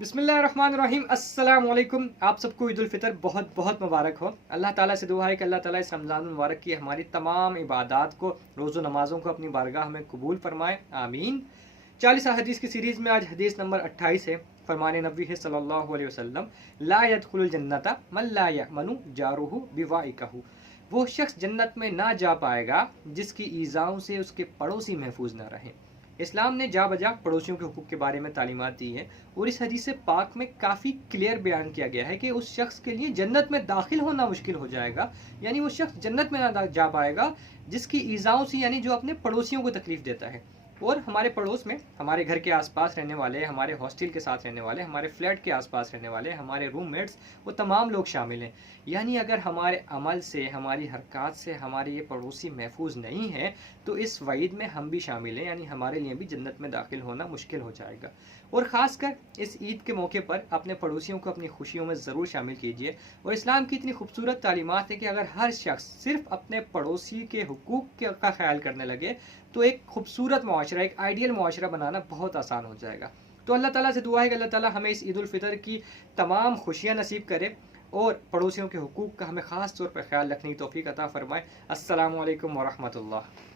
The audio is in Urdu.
بسم اللہ الرحمن الرحیم، السلام علیکم۔ آپ سب کو عید الفطر بہت بہت مبارک ہو۔ اللہ تعالیٰ سے دعا ہے کہ اللہ تعالیٰ اس رمضان المبارک کی ہماری تمام عبادات کو، روز و نمازوں کو اپنی بارگاہ میں قبول فرمائے، آمین۔ 40 حدیث کی سیریز میں آج حدیث نمبر 28 ہے۔ فرمان نبی ہے صلی اللہ علیہ وسلم، لا يدخل الجنت من لا يأمن جارہ بوائقہ۔ وہ شخص جنت میں نہ جا پائے گا جس کی ایذاؤں سے اس کے پڑوسی محفوظ نہ رہیں۔ اسلام نے جا بجا پڑوسیوں کے حقوق کے بارے میں تعلیمات دی ہیں، اور اس حدیث پاک میں کافی کلیئر بیان کیا گیا ہے کہ اس شخص کے لیے جنت میں داخل ہونا مشکل ہو جائے گا، یعنی وہ شخص جنت میں نہ جا پائے گا جس کی ایذاؤں سے، یعنی جو اپنے پڑوسیوں کو تکلیف دیتا ہے۔ اور ہمارے پڑوس میں ہمارے گھر کے آس پاس رہنے والے، ہمارے ہاسٹل کے ساتھ رہنے والے، ہمارے فلیٹ کے آس پاس رہنے والے، ہمارے روم میٹس، وہ تمام لوگ شامل ہیں۔ یعنی اگر ہمارے عمل سے، ہماری حرکات سے ہمارے یہ پڑوسی محفوظ نہیں ہیں تو اس وعید میں ہم بھی شامل ہیں، یعنی ہمارے لیے بھی جنت میں داخل ہونا مشکل ہو جائے گا۔ اور خاص کر اس عید کے موقع پر اپنے پڑوسیوں کو اپنی خوشیوں میں ضرور شامل کیجیے۔ اور اسلام کی اتنی خوبصورت تعلیمات ہے کہ اگر ہر شخص صرف اپنے پڑوسی کے حقوق کا خیال کرنے لگے تو ایک خوبصورت معاشرہ، ایک آئیڈیل معاشرہ بنانا بہت آسان ہو جائے گا۔ تو اللہ تعالیٰ سے دعا ہے کہ اللہ تعالیٰ ہمیں اس عید الفطر کی تمام خوشیاں نصیب کرے اور پڑوسیوں کے حقوق کا ہمیں خاص طور پر خیال رکھنے کی توفیق عطا فرمائے۔ السلام علیکم ورحمۃ اللہ۔